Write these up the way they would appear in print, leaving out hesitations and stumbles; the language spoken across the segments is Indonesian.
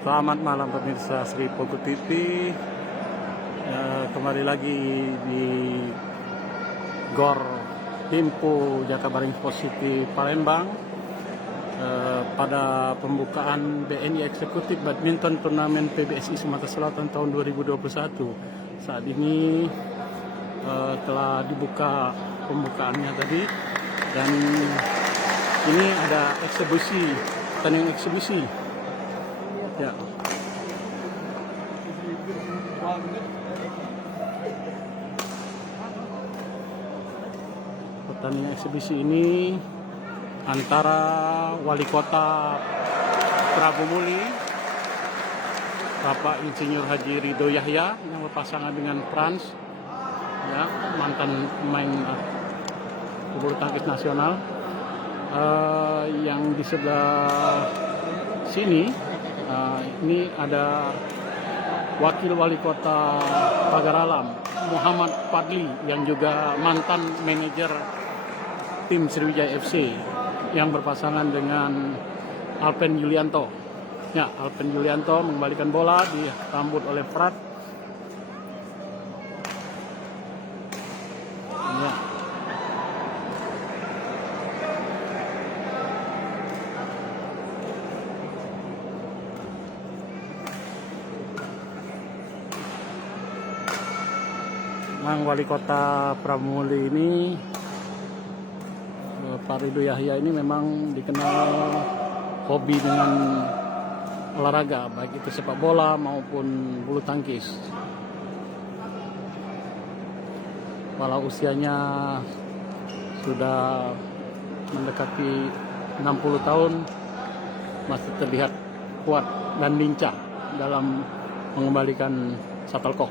Selamat malam pemirsa Sri Pogo TV. Kembali lagi di GOR Himpu Jakabaring Sports City Palembang pada pembukaan BNI Eksekutif Badminton Turnamen PBSI Sumatera Selatan tahun 2021. Saat ini telah dibuka pembukaannya tadi, dan ini ada pertandingan eksebisi. Ya. Pertandingan eksebisi ini antara Wali Kota Prabu Muli, Bapak Insinyur Haji Ridho Yahya yang berpasangan dengan Frans, ya, mantan pemain bulu tangkis nasional. Yang di sebelah sini ini ada Wakil Wali Kota Pagar Alam Muhammad Fadli yang juga mantan manajer tim Sriwijaya FC yang berpasangan dengan Alpen Yulianto. Ya, Alpen Yulianto mengembalikan bola, disambut oleh Prat. Ya. Mang Wali Kota Pramuli ini, Pak Ridho Yahya ini memang dikenal hobi dengan olahraga, baik itu sepak bola maupun bulu tangkis. Walau usianya sudah mendekati 60 tahun, masih terlihat kuat dan lincah dalam mengembalikan shuttlecock.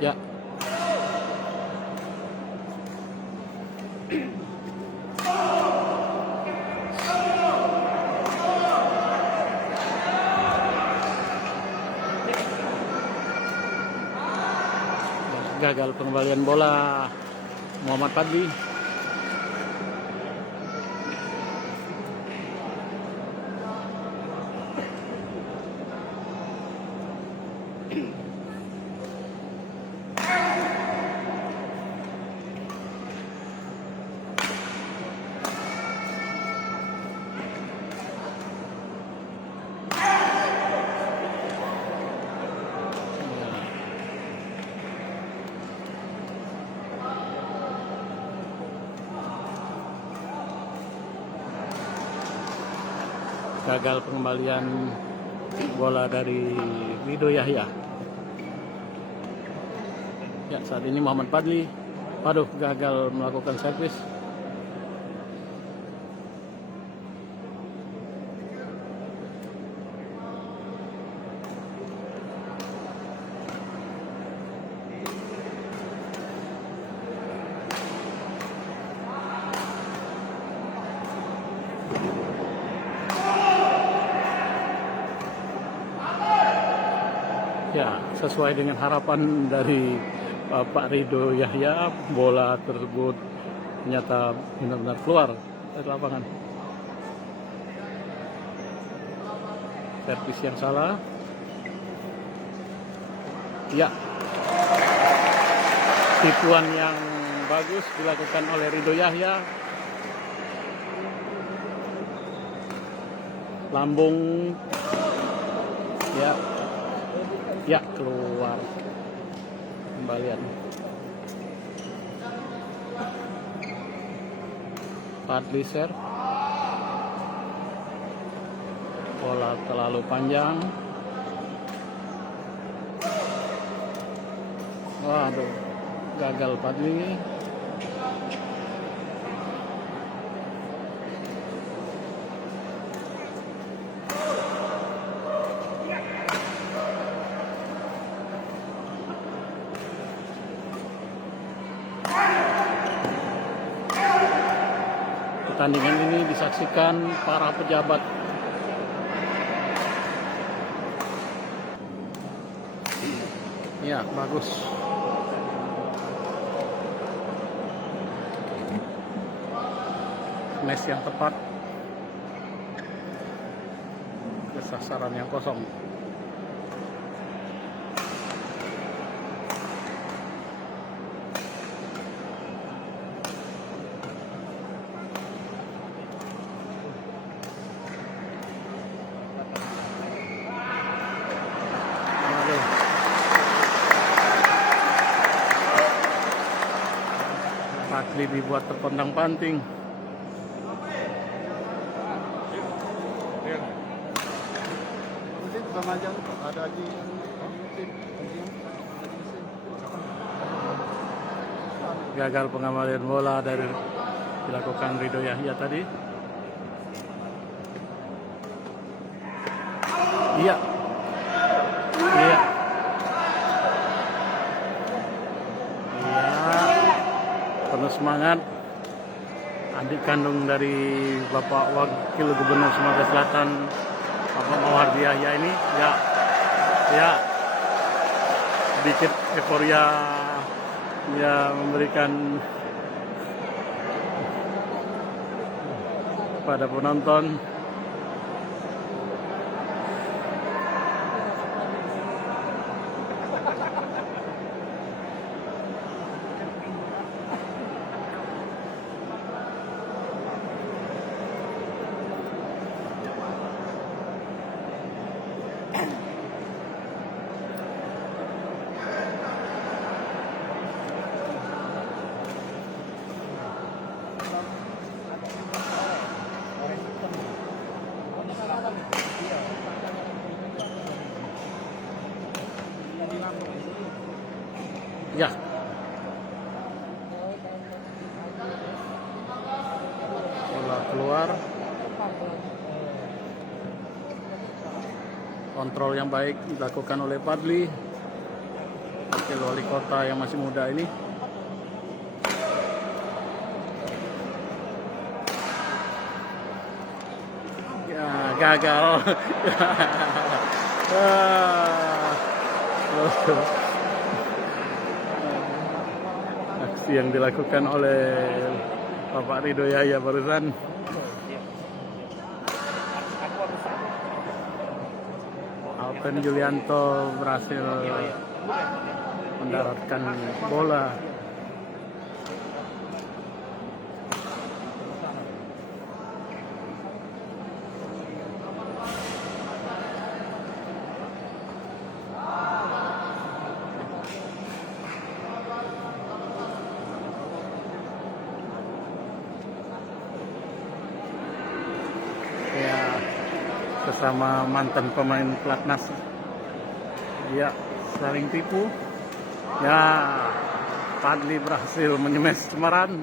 Ya. Gagal pengembalian bola Muhammad Fadli. Gagal pengembalian bola dari Ridho Yahya. Ya, saat ini Muhammad Fadli, gagal melakukan servis. Ya, sesuai dengan harapan dari Pak Ridho Yahya, bola tersebut ternyata benar-benar keluar dari lapangan. Servis yang salah. Ya, tipuan yang bagus dilakukan oleh Ridho Yahya. Lambung, ya keluar kembalian. Fadli serve, bola terlalu panjang. Waduh, gagal Fadli. Pertandingan ini disaksikan para pejabat Ya, bagus. Smash yang tepat ke sasaran yang kosong. Padli dibuat terpondang-panting. Gagal pengembalian bola dari dilakukan Ridho Yahya tadi. Iya. Iya. Penuh semangat adik kandung dari Bapak Wakil Gubernur Sumatera Selatan, Bapak Mawardi Yahya ini, ya sedikit euforia, ya memberikan pada penonton. Ya. Bola keluar. Kontrol yang baik dilakukan oleh Padli, wakil wali kota yang masih muda ini. Ya, gagal. Aksi yang dilakukan oleh Bapak Ridho Yahya barusan. Alpen Julianto berhasil mendaratkan bola. Sesama mantan pemain pelatnas, ya saling tipu. Ya, Padli berhasil menyemes Semarang.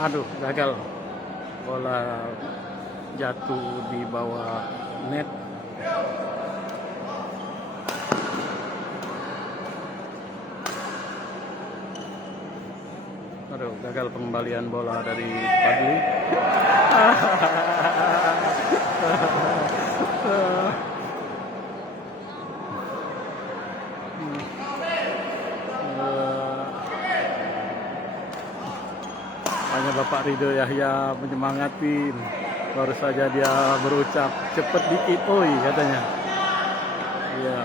Aduh, gagal. Bola jatuh di bawah net. Aduh, gagal pengembalian bola dari Padli. Hanya Bapak Ridho Yahya menyemangatin. Baru saja dia berucap, cepet dikit, oi katanya. Iya.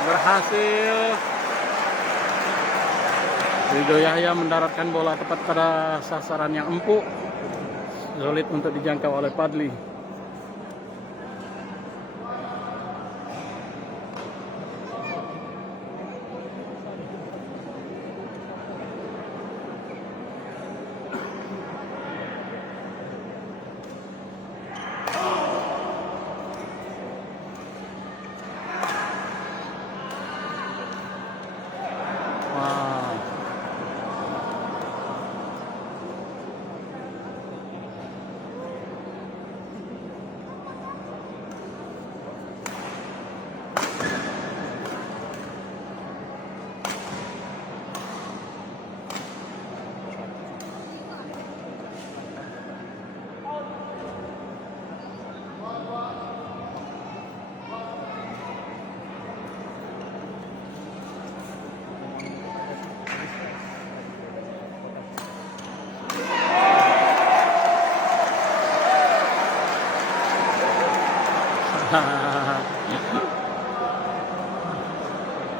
Berhasil. Ridho Yahya mendaratkan bola tepat pada sasaran yang empuk, sulit untuk dijangkau oleh Padli.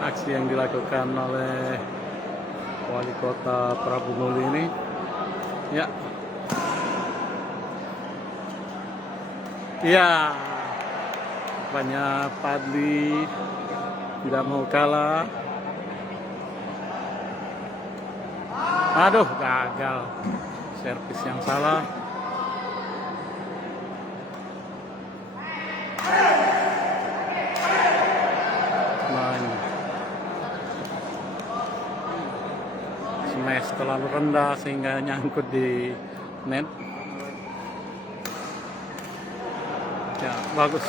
Aksi yang dilakukan oleh Wali Kota Prabu Muli ini, ya, ya, rupanya Padli tidak mau kalah. Aduh, gagal, servis yang salah. Smash terlalu rendah sehingga nyangkut di net. Ya, bagus.